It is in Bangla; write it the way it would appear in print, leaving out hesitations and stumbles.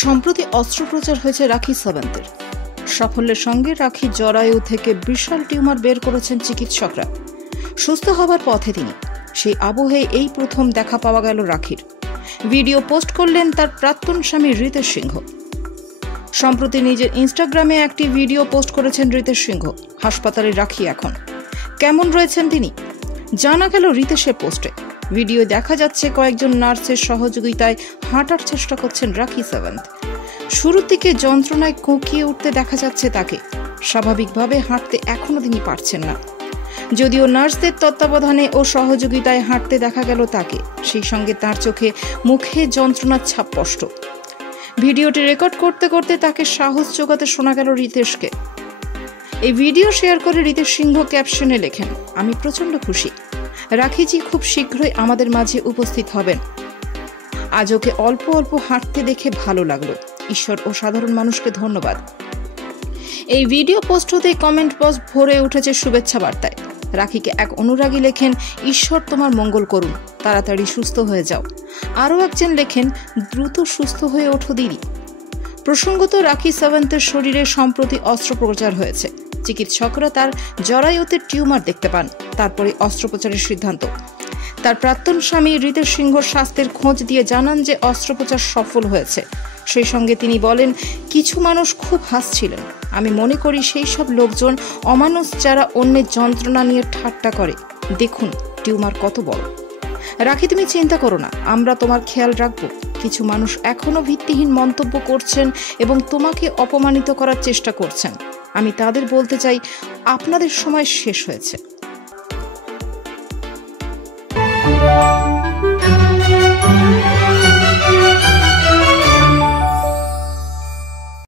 সম্প্রতি অস্ত্রোপচার হয়েছে রাখি সাবন্তের। সাফল্যের সঙ্গে রাখি জরায়ু থেকে বিশাল টিউমার বের করেছেন চিকিৎসকরা। সুস্থ হবার পথে তিনি। সেই আবহে এই প্রথম দেখা পাওয়া গেল রাখির। ভিডিও পোস্ট করলেন তার প্রাক্তন স্বামী রিতেশ সিংহ। সম্প্রতি নিজের ইনস্টাগ্রামে একটি ভিডিও পোস্ট করেছেন রিতেশ সিংহ। হাসপাতালে রাখি এখন। কেমন রয়েছেন তিনি? জানা গেল রিতেশের পোস্টে। ভিডিও দেখা যাচ্ছে কয়েকজন নার্সের সহযোগিতায় হাঁটার চেষ্টা করছেন রাখি সাবন্ত। শুরুর দিকে যন্ত্রণায় কোঁকিয়ে উঠতে দেখা যাচ্ছে তাকে। স্বাভাবিকভাবে হাঁটতে এখনো তিনি পারছেন না। যদিও নার্সদের তত্ত্বাবধানে ও সহযোগিতায় হাঁটতে দেখা গেল তাকে, সেই সঙ্গে তার চোখে মুখে যন্ত্রণার ছাপ স্পষ্ট। ভিডিওটি রেকর্ড করতে করতে তাকে সাহস জোগাতে শোনা গেল রিতেশকে। এই ভিডিও শেয়ার করে রিতেশ সিংহ ক্যাপশনে লেখেন, আমি প্রচন্ড খুশি। রাখিজি খুব শীঘ্রই আমাদের মাঝে উপস্থিত হবেন। আজ ওকে অল্প অল্প হাঁটতে দেখে ভালো লাগলো। ঈশ্বর ও সাধারণ মানুষকে ধন্যবাদ। এই ভিডিও পোস্ট হতে কমেন্ট বক্স ভরে উঠেছে শুভেচ্ছা বার্তায়। রাখিকে এক অনুরাগী লেখেন, ঈশ্বর তোমার মঙ্গল করুন, তাড়াতাড়ি সুস্থ হয়ে যাও। আরও একজন লেখেন, দ্রুত সুস্থ হয়ে ওঠো দিদি। প্রসঙ্গত রাখি সাবন্তের শরীরে সম্প্রতি অস্ত্রোপচার হয়েছে। চিকিৎসকরা তার জরায়ুতে টিউমার দেখতে পান, তারপরে অস্ত্রোপচারের সিদ্ধান্ত। তার প্রাক্তন স্বামী রিতেশ সিংহর স্বাস্থ্যের খোঁজ দিয়ে জানান যে অস্ত্রোপচার সফল হয়েছে। সেই সঙ্গে তিনি বলেন, কিছু মানুষ খুব হাসছিলেন। আমি মনে করি সেই সব লোকজন অমানুষ যারা অন্যের যন্ত্রণা নিয়ে ঠাট্টা করে। দেখুন টিউমার কত বড়। রাখি তুমি চিন্তা করো না, আমরা তোমার খেয়াল রাখবো। কিছু মানুষ এখনো ভিত্তিহীন মন্তব্য করছেন এবং তোমাকে অপমানিত করার চেষ্টা করছেন। আমি তাদের বলতে চাই, আপনাদের সময় শেষ হয়েছে।